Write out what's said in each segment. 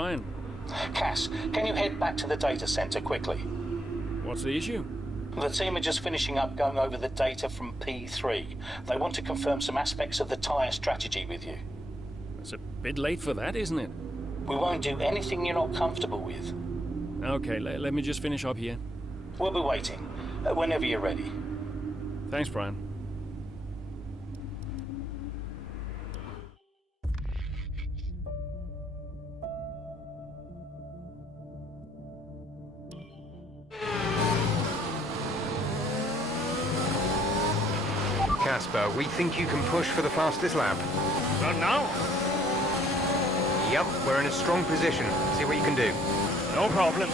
Brian. Cass, can you head back to the data center quickly? What's the issue? The team are just finishing up going over the data from P3. They want to confirm some aspects of the tyre strategy with you. It's a bit late for that, isn't it? We won't do anything you're not comfortable with. Okay, let me just finish up here. We'll be waiting, whenever you're ready. Thanks, Brian. Casper, we think you can push for the fastest lap. Not now? Yep, we're in a strong position. See what you can do. No problem.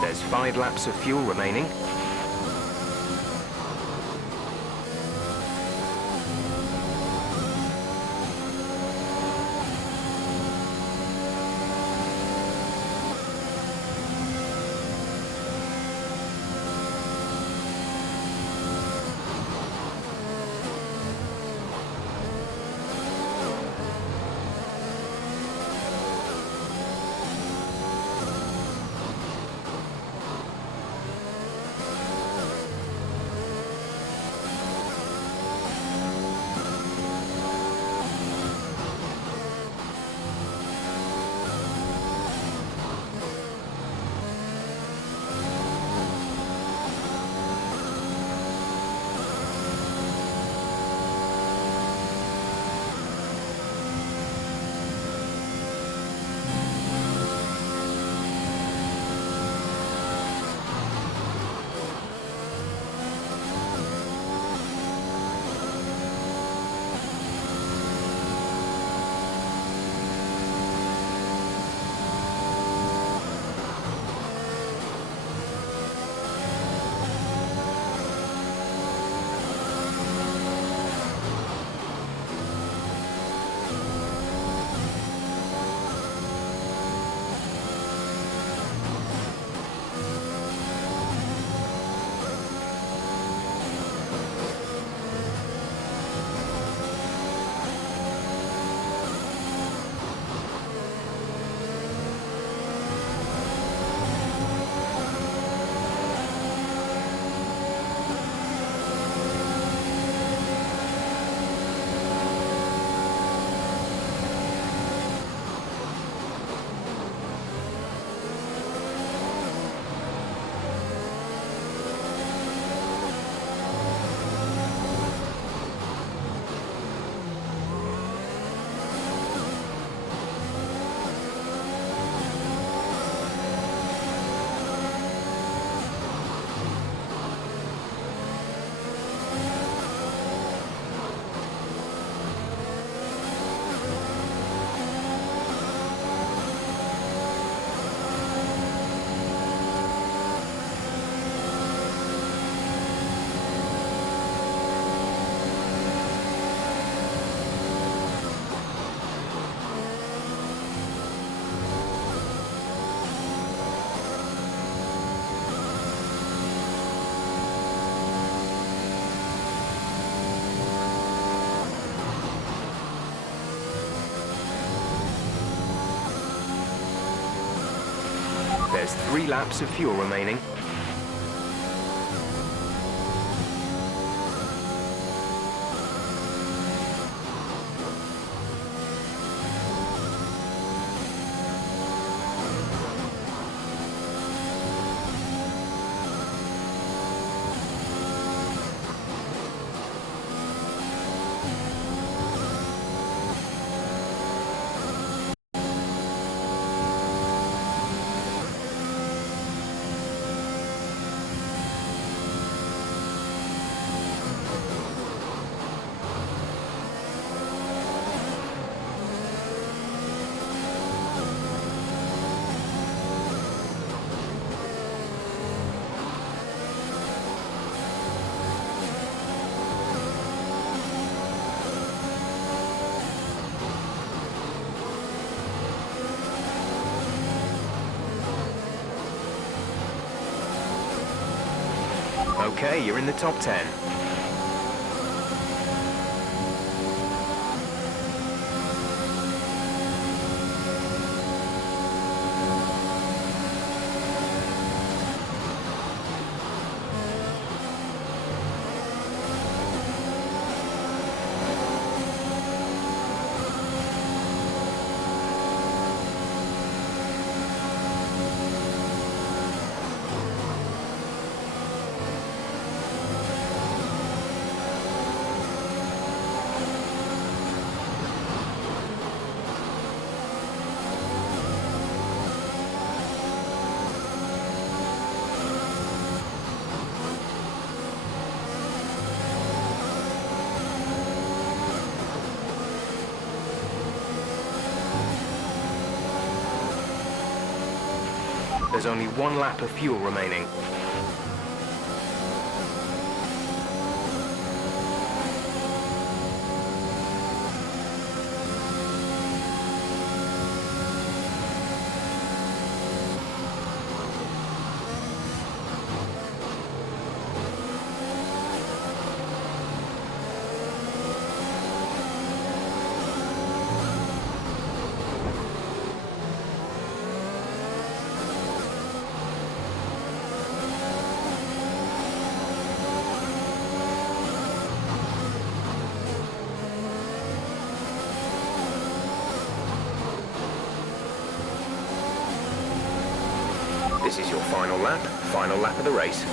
There's 5 laps of fuel remaining. There's 3 laps of fuel remaining. Okay, you're in the top 10. There's only one lap of fuel remaining. This is your final lap of the race.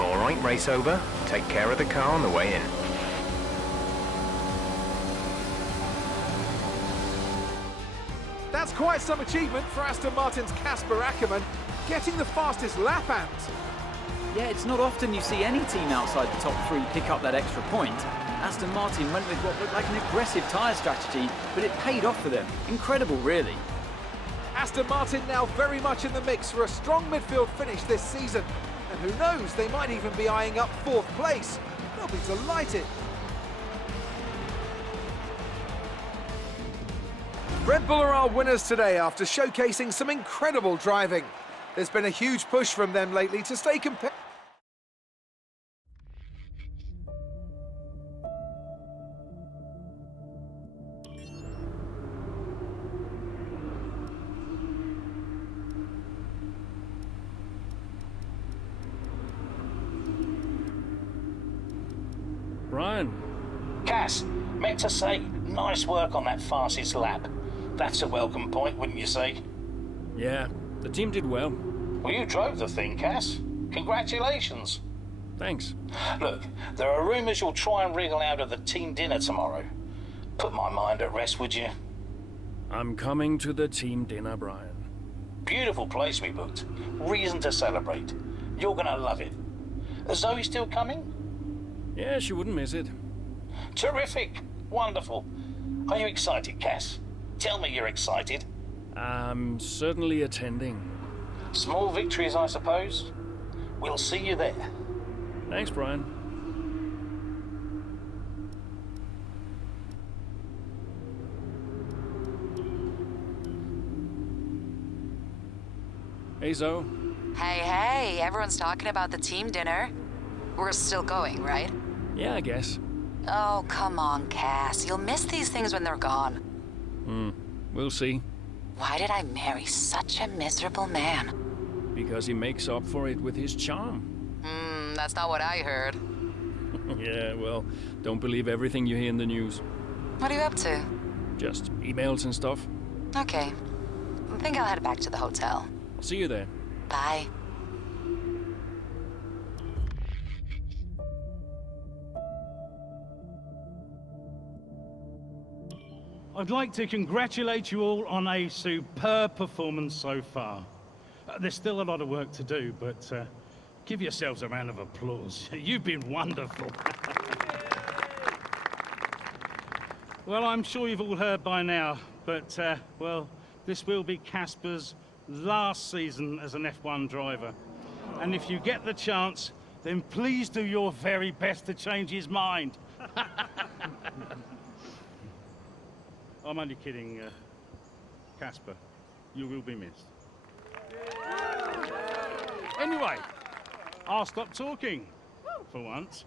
Alright, race over. Take care of the car on the way in. That's quite some achievement for Aston Martin's Casper Ackermann, getting the fastest lap and... Yeah, it's not often you see any team outside the top three pick up that extra point. Aston Martin went with what looked like an aggressive tyre strategy, but it paid off for them. Incredible, really. Aston Martin now very much in the mix for a strong midfield finish this season. And who knows, they might even be eyeing up 4th place. They'll be delighted. Red Bull are our winners today after showcasing some incredible driving. There's been a huge push from them lately to stay competitive. Brian. Cass, meant to say, nice work on that fastest lap. That's a welcome point, wouldn't you say? Yeah, the team did well. Well, you drove the thing, Cass. Congratulations. Thanks. Look, there are rumours you'll try and wriggle out of the team dinner tomorrow. Put my mind at rest, would you? I'm coming to the team dinner, Brian. Beautiful place we booked. Reason to celebrate. You're gonna love it. Is Zoe still coming? Yeah, she wouldn't miss it. Terrific. Wonderful. Are you excited, Cass? Tell me you're excited. I'm certainly attending. Small victories, I suppose. We'll see you there. Thanks, Brian. Hey, Zoe. Hey, everyone's talking about the team dinner. We're still going, right? Yeah, I guess. Oh, come on, Cass. You'll miss these things when they're gone. We'll see. Why did I marry such a miserable man? Because he makes up for it with his charm. That's not what I heard. Yeah, well, don't believe everything you hear in the news. What are you up to? Just emails and stuff. Okay. I think I'll head back to the hotel. I'll see you there. Bye. I'd like to congratulate you all on a superb performance so far. There's still a lot of work to do, but give yourselves a round of applause. You've been wonderful. Well, I'm sure you've all heard by now, but, well, this will be Casper's last season as an F1 driver. And if you get the chance, then please do your very best to change his mind. I'm only kidding, Casper. You will be missed. Anyway, I'll stop talking, for once.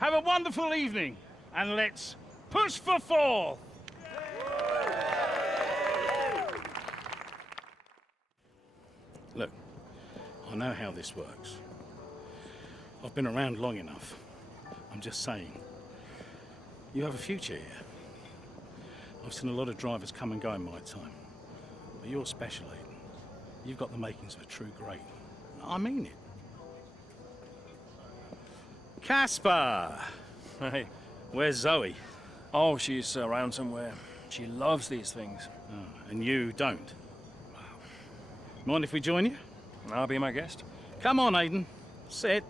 Have a wonderful evening, and let's push for fourth! Look, I know how this works. I've been around long enough. I'm just saying, you have a future here. I've seen a lot of drivers come and go in my time, but you're special, Aiden. You've got the makings of a true great. I mean it. Casper! Hey. Where's Zoe? Oh, she's around somewhere. She loves these things. Oh, and you don't? Mind if we join you? I'll be my guest. Come on, Aiden. Sit.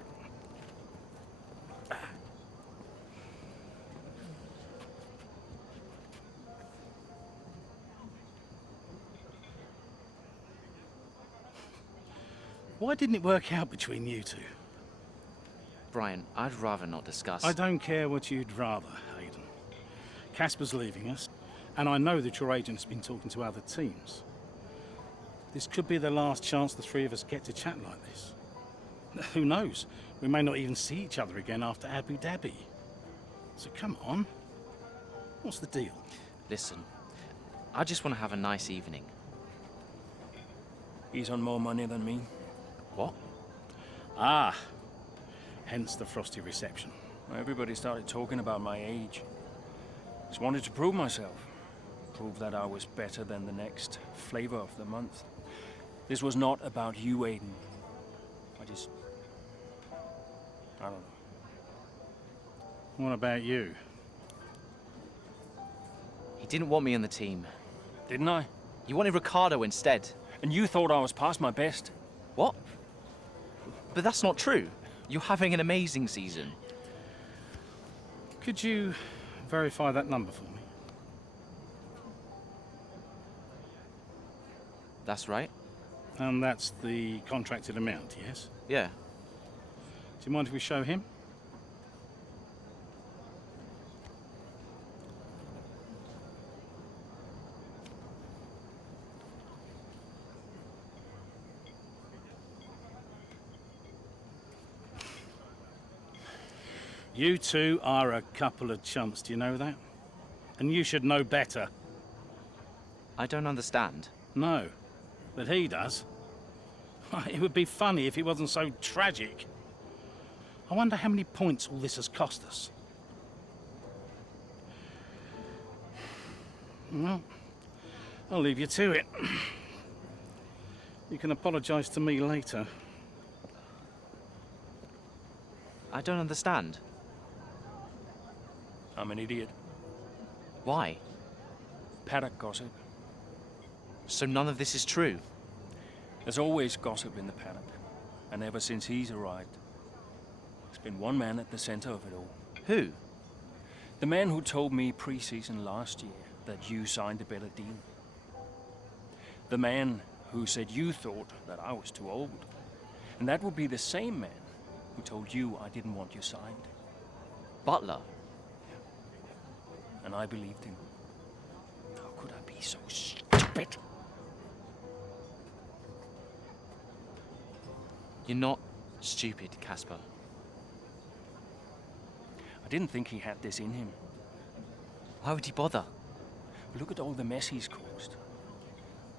Why didn't it work out between you two? Brian, I'd rather not discuss. I don't care what you'd rather, Aiden. Casper's leaving us, and I know that your agent's been talking to other teams. This could be the last chance the three of us get to chat like this. Who knows? We may not even see each other again after Abu Dhabi. So come on. What's the deal? Listen, I just want to have a nice evening. He's on more money than me. What? Ah, hence the frosty reception. Everybody started talking about my age. Just wanted to prove myself. Prove that I was better than the next flavor of the month. This was not about you, Aiden. I don't know. What about you? He didn't want me on the team. Didn't I? You wanted Ricardo instead. And you thought I was past my best. What? But that's not true. You're having an amazing season. Could you verify that number for me? That's right. And that's the contracted amount, yes? Yeah. Do you mind if we show him? You two are a couple of chumps, do you know that? And you should know better. I don't understand. No, but he does. It would be funny if it wasn't so tragic. I wonder how many points all this has cost us. Well, I'll leave you to it. You can apologise to me later. I don't understand. I'm an idiot. Why? Paddock gossip. So none of this is true? There's always gossip in the paddock. And ever since he's arrived, there's been one man at the center of it all. Who? The man who told me pre-season last year that you signed a better deal. The man who said you thought that I was too old. And that would be the same man who told you I didn't want you signed. Butler? And I believed him. How could I be so stupid? You're not stupid, Casper. I didn't think he had this in him. Why would he bother? Look at all the mess he's caused.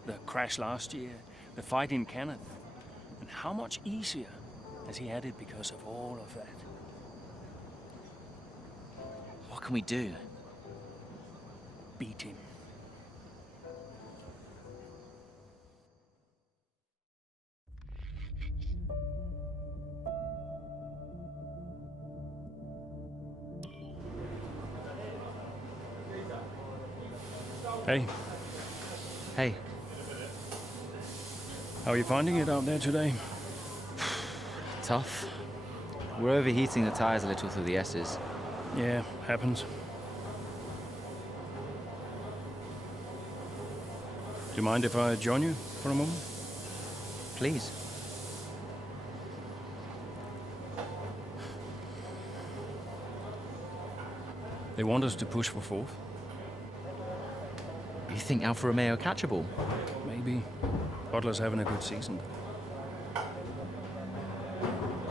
The crash last year, the fight in Kenneth. And how much easier has he had it because of all of that? What can we do? Beat him. Hey, Hey, how are you finding it out there today? tough. We're overheating the tires a little through the S's. Yeah, happens. Do you mind if I join you for a moment? Please. They want us to push for fourth. You think Alfa Romeo are catchable? Maybe. Butler's having a good season.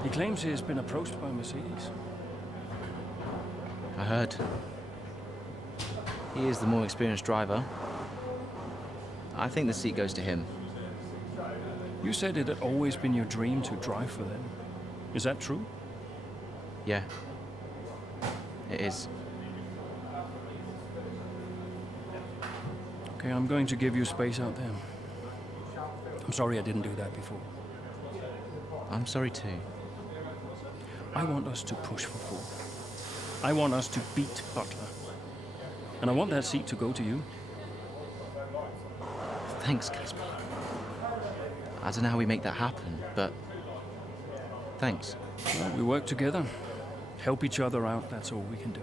He claims he has been approached by Mercedes. I heard. He is the more experienced driver. I think the seat goes to him. You said it had always been your dream to drive for them. Is that true? Yeah. It is. Okay, I'm going to give you space out there. I'm sorry I didn't do that before. I'm sorry too. I want us to push for fourth. I want us to beat Butler. And I want that seat to go to you. Thanks, Casper. I don't know how we make that happen, but thanks. Well, we work together. Help each other out, that's all we can do.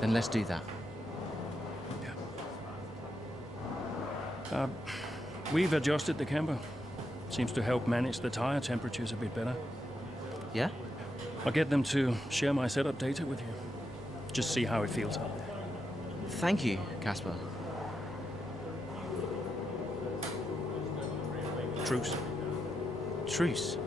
Then let's do that. We've adjusted the camber. Seems to help manage the tire temperatures a bit better. Yeah? I'll get them to share my setup data with you. Just see how it feels out there. Thank you, Casper. Truce. Truce.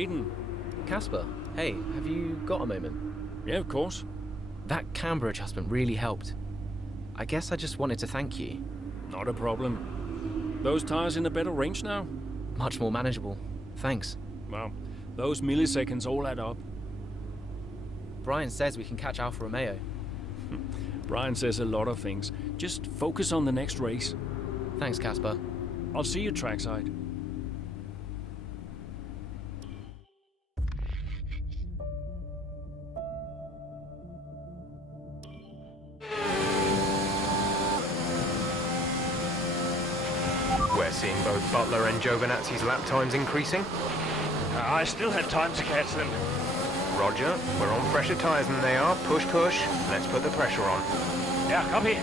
Aiden. Casper, hey, have you got a moment? Yeah, of course. That camber adjustment really helped. I guess I just wanted to thank you. Not a problem. Those tires in a better range now? Much more manageable. Thanks. Well, those milliseconds all add up. Brian says we can catch Alfa Romeo. Brian says a lot of things. Just focus on the next race. Thanks, Casper. I'll see you trackside. We're seeing both Butler and Giovinazzi's lap times increasing. I still have time to catch them. Roger, we're on fresher tyres than they are. Push, push. Let's put the pressure on. Yeah, copy.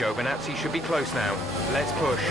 Giovinazzi should be close now. Let's push.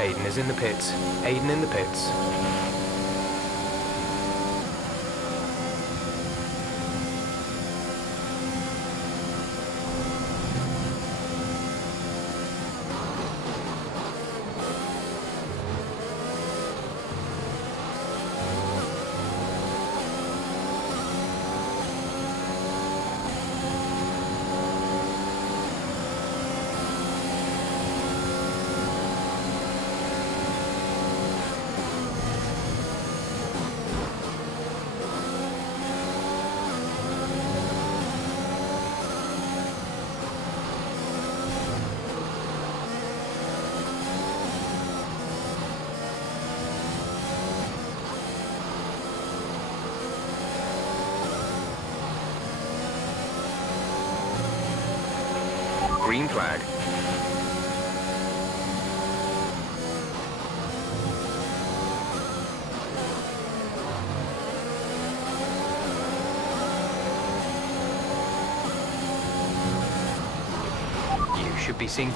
Aiden is in the pits. Aiden in the pits. Green flag. You should be seeing...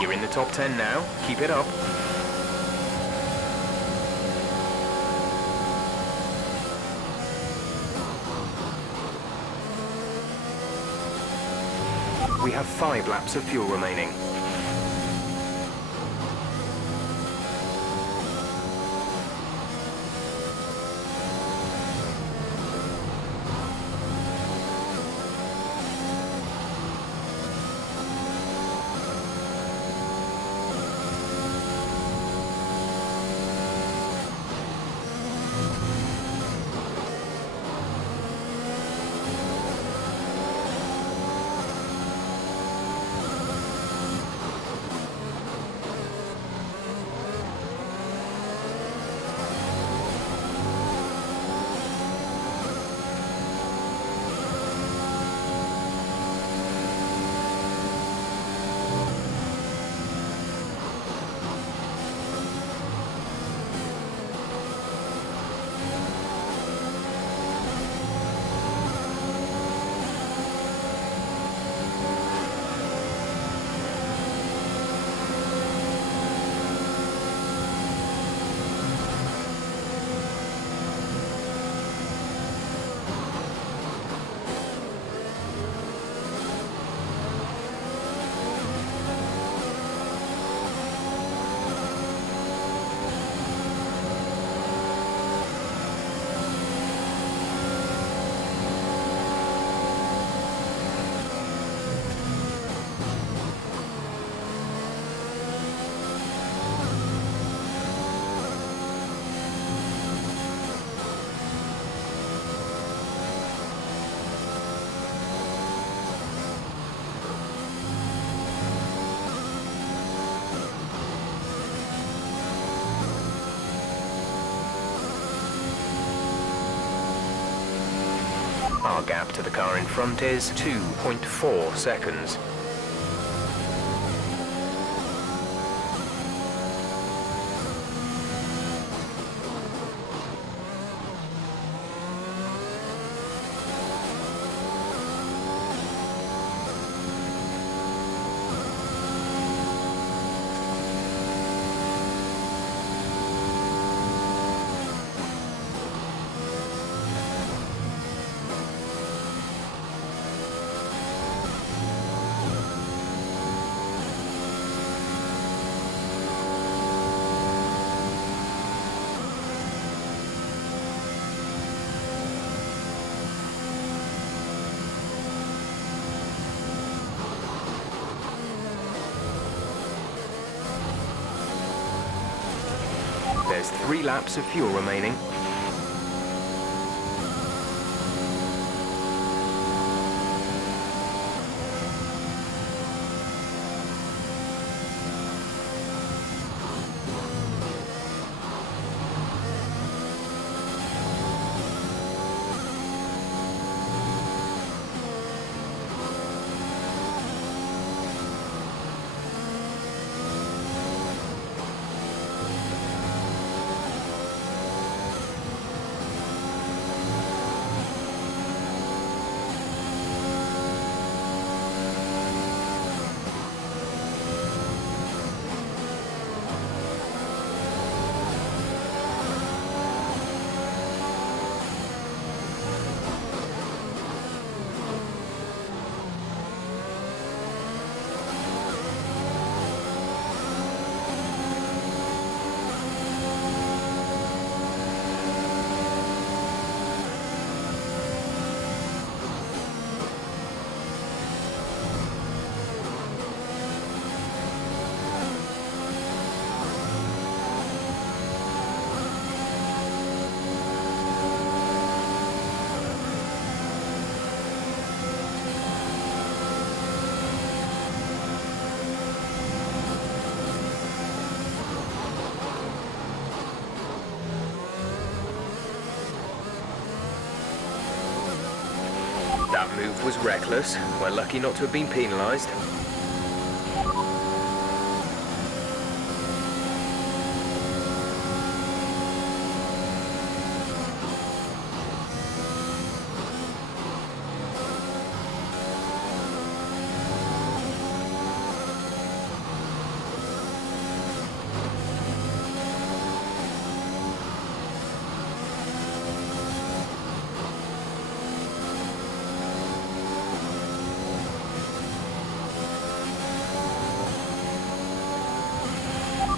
You're in the top 10 now. Keep it up. We have 5 laps of fuel remaining. Our gap to the car in front is 2.4 seconds. There's 3 laps of fuel remaining. That move was reckless. We're lucky not to have been penalised.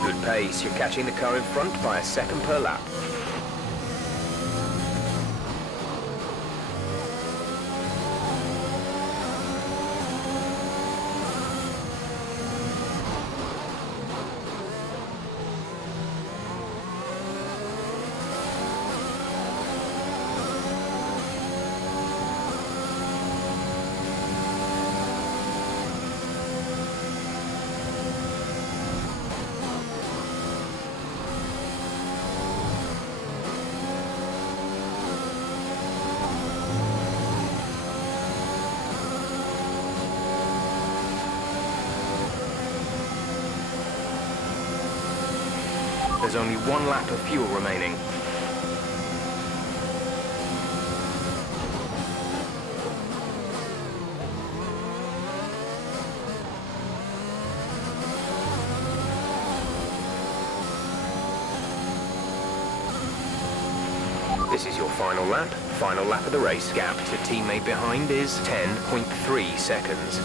Good pace, you're catching the car in front by a second per lap. There's only 1 lap of fuel remaining. This is your final lap. Final lap of the race. Gap to teammate behind is 10.3 seconds.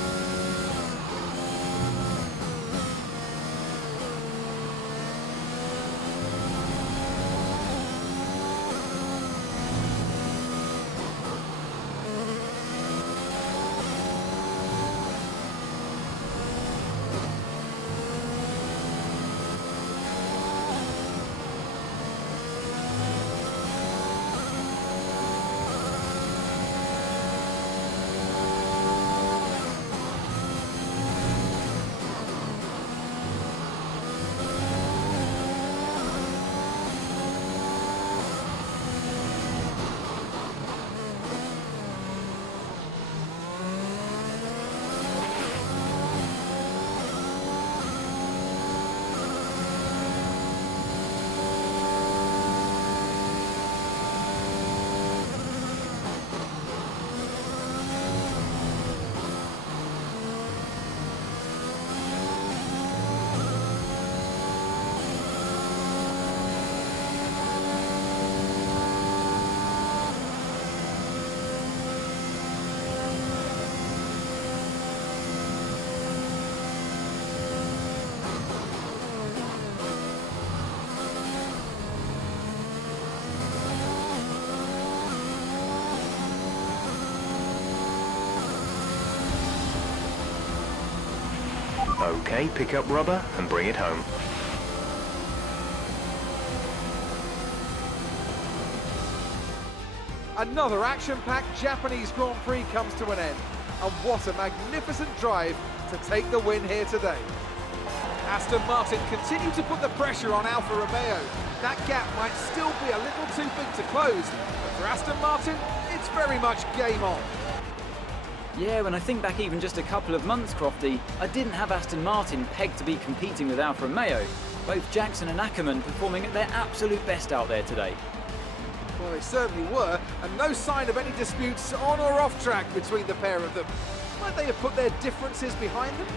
Okay, pick up rubber and bring it home. Another action-packed Japanese Grand Prix comes to an end. And what a magnificent drive to take the win here today. Aston Martin continue to put the pressure on Alfa Romeo. That gap might still be a little too big to close, but for Aston Martin, it's very much game on. Yeah, when I think back even just a couple of months, Crofty, I didn't have Aston Martin pegged to be competing with Alfa Romeo. Both Jackson and Ackerman performing at their absolute best out there today. Well, they certainly were, and no sign of any disputes on or off track between the pair of them. Might they have put their differences behind them?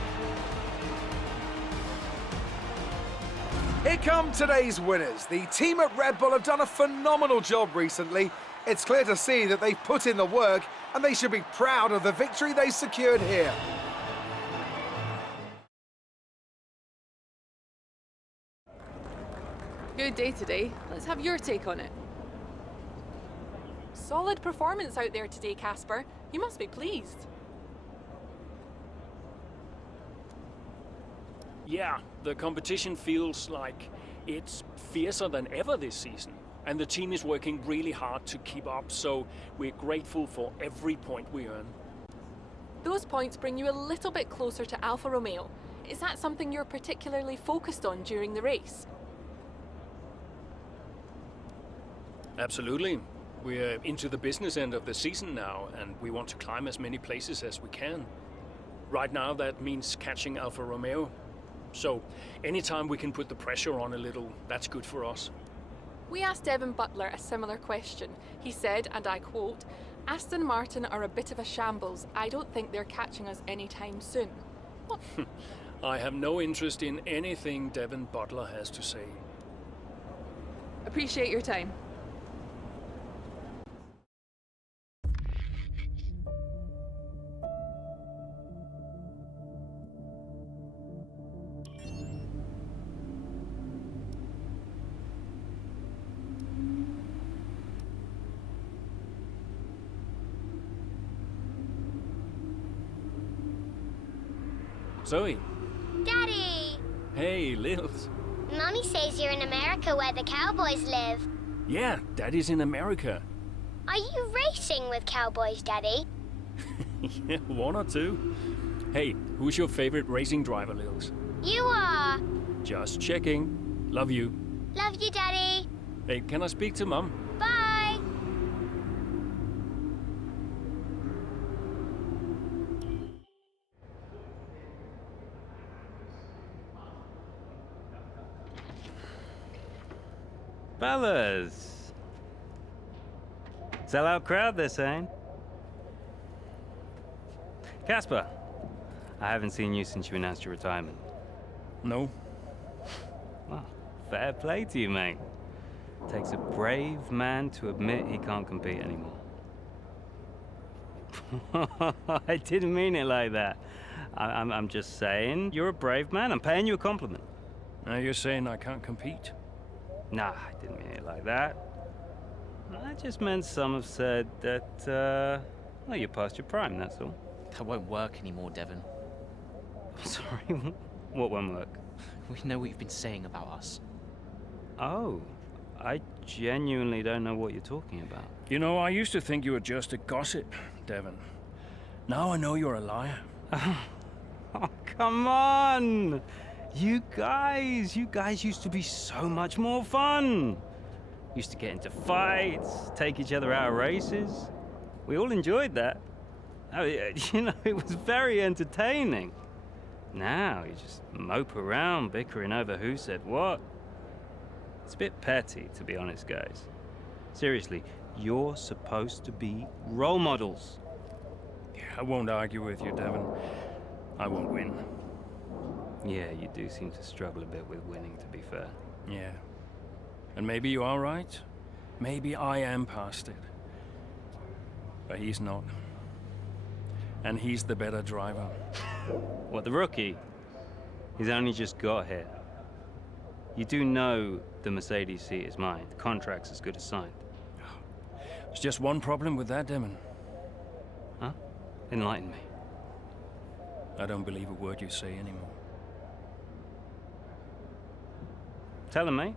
Here come today's winners. The team at Red Bull have done a phenomenal job recently. It's clear to see that they've put in the work, and they should be proud of the victory they secured here. Good day today. Let's have your take on it. Solid performance out there today, Casper. You must be pleased. Yeah, the competition feels like it's fiercer than ever this season. And the team is working really hard to keep up, so we're grateful for every point we earn. Those points bring you a little bit closer to Alfa Romeo. Is that something you're particularly focused on during the race? Absolutely. We're into the business end of the season now, and we want to climb as many places as we can. Right now, that means catching Alfa Romeo. So, anytime we can put the pressure on a little, that's good for us. We asked Devin Butler a similar question. He said, and I quote, "Aston Martin are a bit of a shambles. I don't think they're catching us anytime soon." What? I have no interest in anything Devin Butler has to say. Appreciate your time. Zoe. Daddy! Hey, Lils. Mommy says you're in America where the cowboys live. Yeah, Daddy's in America. Are you racing with cowboys, Daddy? Yeah, one or two. Hey, who's your favorite racing driver, Lils? You are. Just checking. Love you. Love you, Daddy. Hey, can I speak to Mum? Bye. Fellas! Sell-out crowd, they're saying. Casper, I haven't seen you since you announced your retirement. No. Well, fair play to you, mate. Takes a brave man to admit he can't compete anymore. I didn't mean it like that. I'm just saying you're a brave man. I'm paying you a compliment. Now you're saying I can't compete? Nah, I didn't mean it like that. I just meant some have said that, well, you're past your prime, that's all. That won't work anymore, Devon. Sorry, what won't work? We know what you've been saying about us. Oh, I genuinely don't know what you're talking about. You know, I used to think you were just a gossip, Devon. Now I know you're a liar. Oh, come on! You guys used to be so much more fun. Used to get into fights, take each other out of races. We all enjoyed that. Oh, you know, it was very entertaining. Now you just mope around bickering over who said what. It's a bit petty, to be honest, guys. Seriously, you're supposed to be role models. Yeah, I won't argue with you, Devon. I won't win. Yeah, you do seem to struggle a bit with winning, to be fair. Yeah. And maybe you are right. Maybe I am past it. But he's not. And he's the better driver. What, the rookie? He's only just got here. You do know the Mercedes seat is mine. The contract's as good as signed. There's just one problem with that, Demon. Huh? Enlighten me. I don't believe a word you say anymore. Tell him, mate.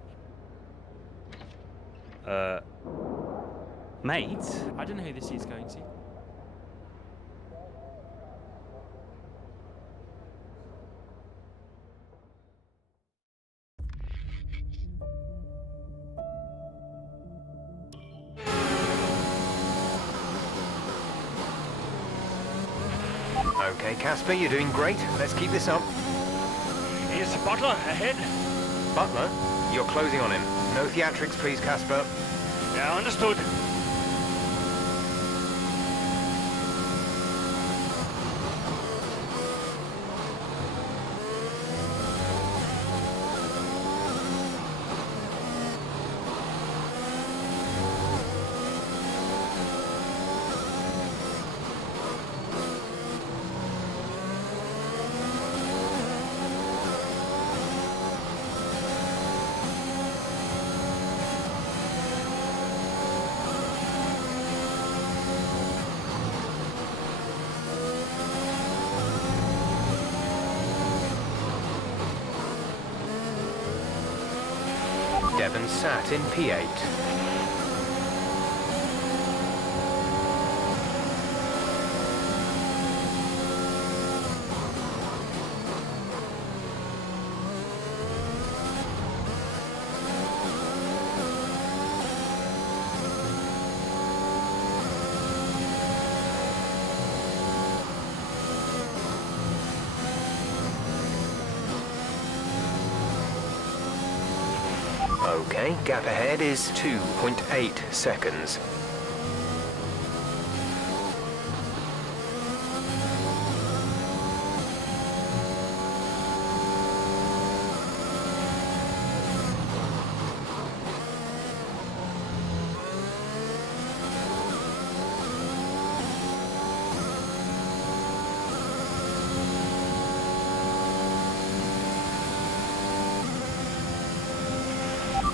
Mate? I don't know who this is going to. Okay, Casper, you're doing great. Let's keep this up. Here's the Butler ahead. Butler, you're closing on him. No theatrics, please, Casper. Yeah, understood. Devon sat in P8. Okay, gap ahead is 2.8 seconds.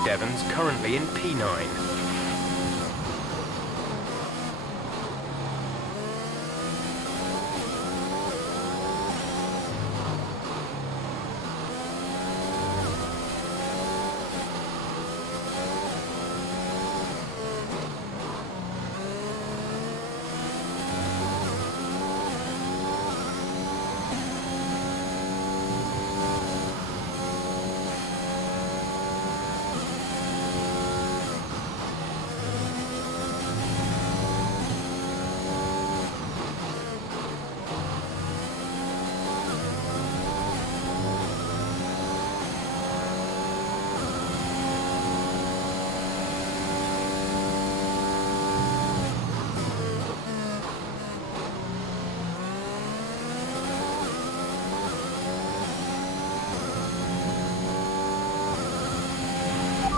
Devon's currently in P9.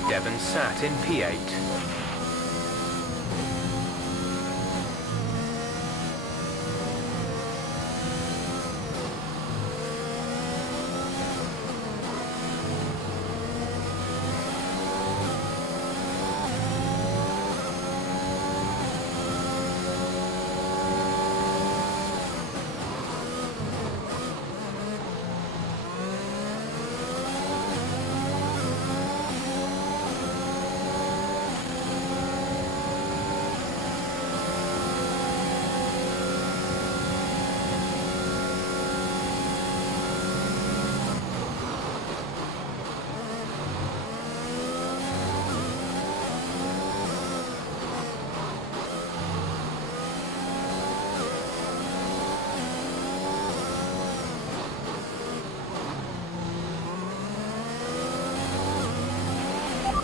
Devon sat in P8.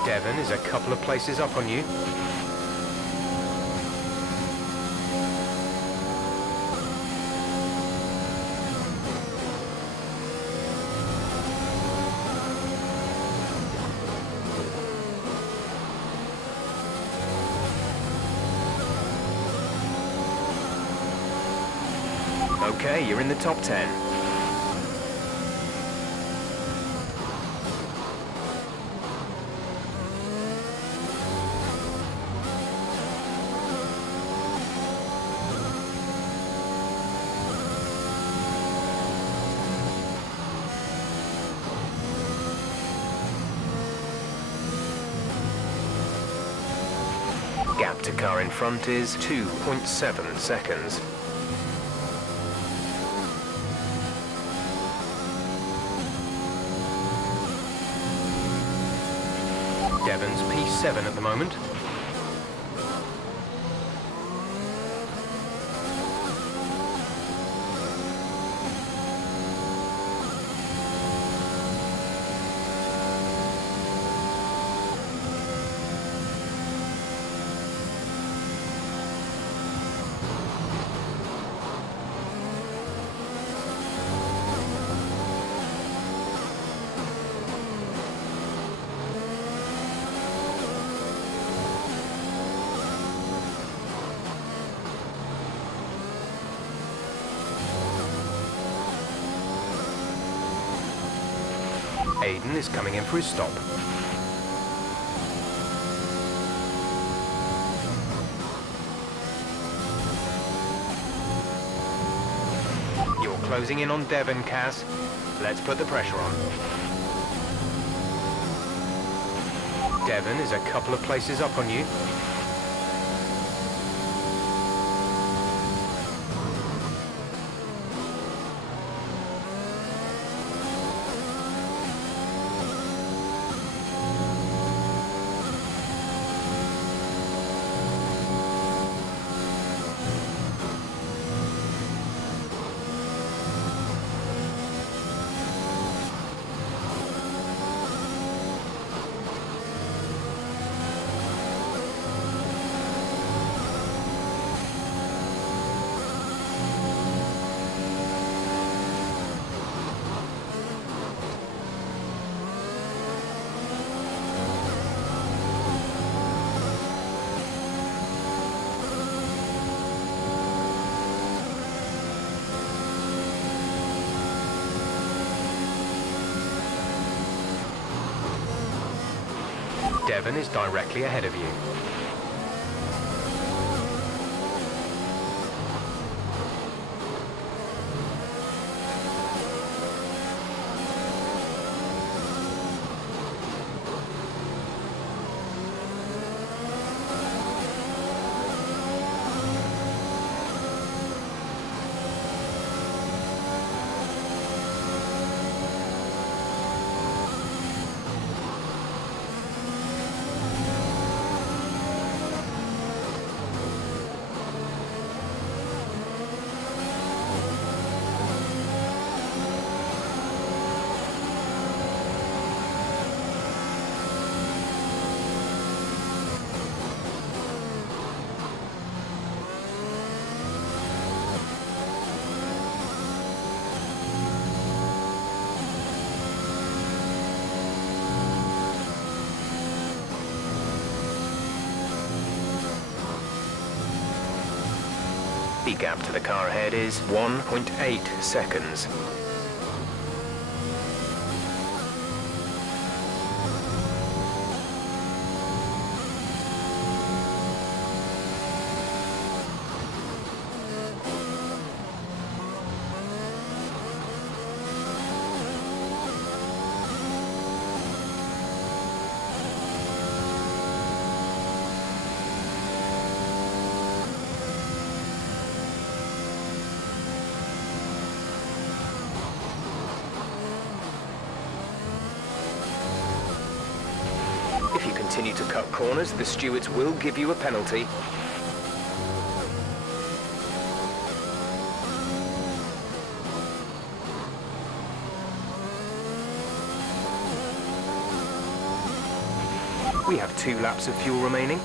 Devon is a couple of places up on you. Okay, you're in the top 10. car in front is 2.7 seconds. Devon's P7 at the moment. Aiden is coming in for his stop. You're closing in on Devon, Kaz. Let's put the pressure on. Devon is a couple of places up on you. Devon is directly ahead of you. The gap to the car ahead is 1.8 seconds. If you continue to cut corners, the stewards will give you a penalty. We have 2 laps of fuel remaining.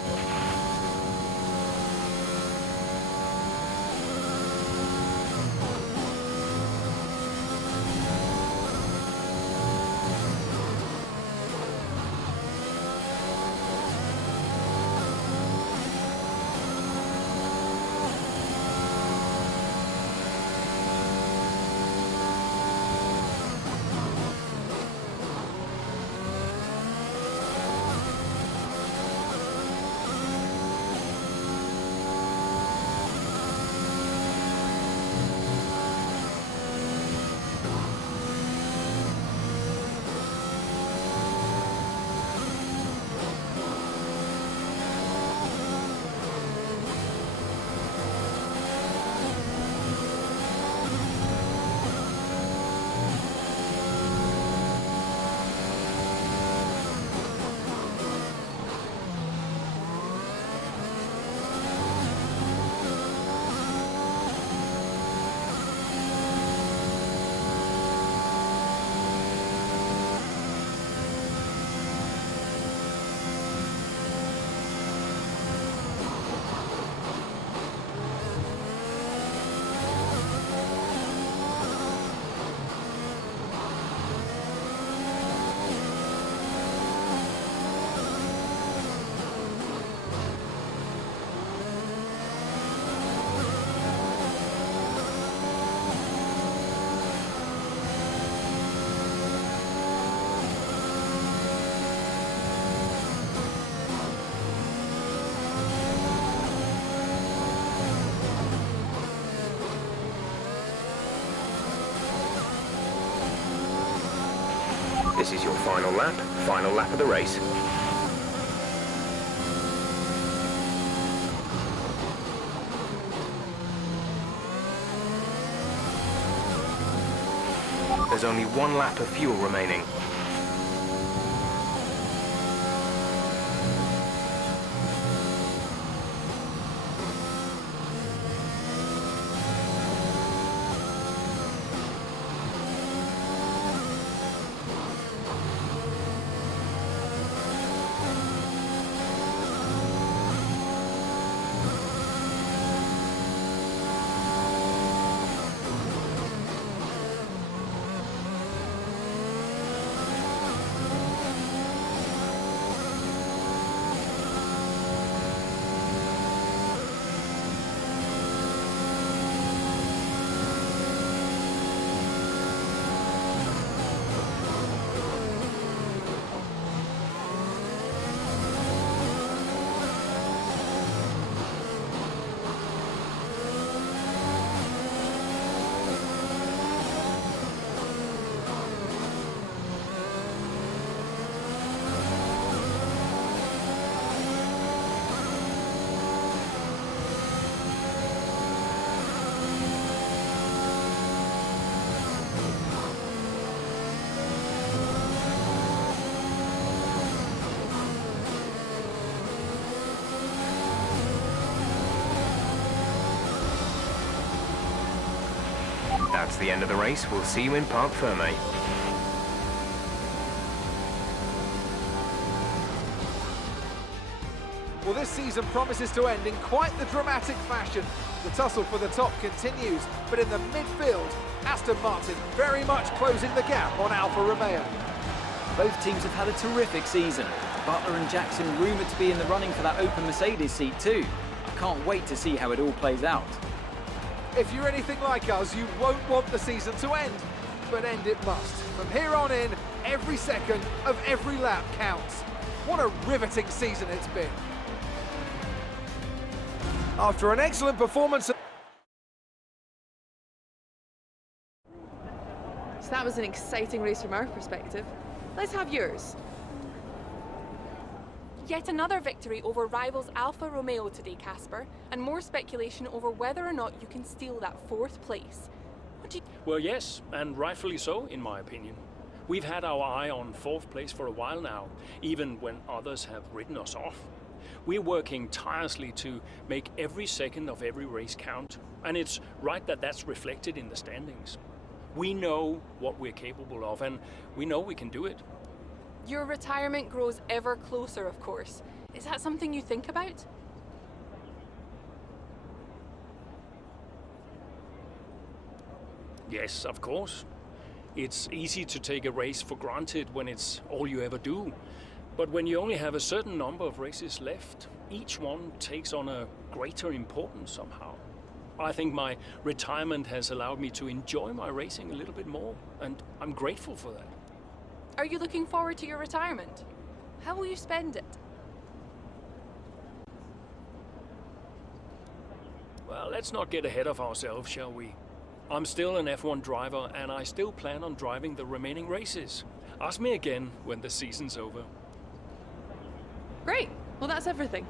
This is your final lap of the race. There's only 1 lap of fuel remaining. That's the end of the race. We'll see you in Parc Fermé. Well, this season promises to end in quite the dramatic fashion. The tussle for the top continues, but in the midfield, Aston Martin very much closing the gap on Alfa Romeo. Both teams have had a terrific season. Butler and Jackson rumoured to be in the running for that open Mercedes seat too. I can't wait to see how it all plays out. If you're anything like us, you won't want the season to end, but end it must. From here on in, every second of every lap counts. What a riveting season it's been. After an excellent performance... So that was an exciting race from our perspective. Let's have yours. Yet another victory over rivals Alfa Romeo today, Casper, and more speculation over whether or not you can steal that 4th place. What do you... Well, yes, and rightfully so, in my opinion. We've had our eye on 4th place for a while now, even when others have written us off. We're working tirelessly to make every second of every race count, and it's right that that's reflected in the standings. We know what we're capable of, and we know we can do it. Your retirement grows ever closer, of course. Is that something you think about? Yes, of course. It's easy to take a race for granted when it's all you ever do. But when you only have a certain number of races left, each one takes on a greater importance somehow. I think my retirement has allowed me to enjoy my racing a little bit more, and I'm grateful for that. Are you looking forward to your retirement? How will you spend it? Well, let's not get ahead of ourselves, shall we? I'm still an F1 driver, and I still plan on driving the remaining races. Ask me again when the season's over. Great. Well, that's everything.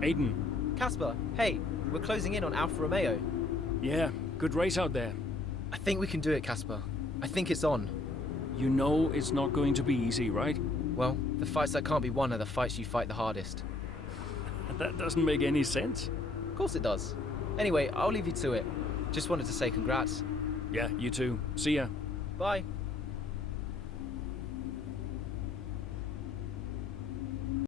Aiden. Casper, hey, we're closing in on Alfa Romeo. Yeah, good race out there. I think we can do it, Casper. I think it's on. You know it's not going to be easy, right? Well, the fights that can't be won are the fights you fight the hardest. That doesn't make any sense. Of course it does. Anyway, I'll leave you to it. Just wanted to say congrats. Yeah, you too. See ya. Bye.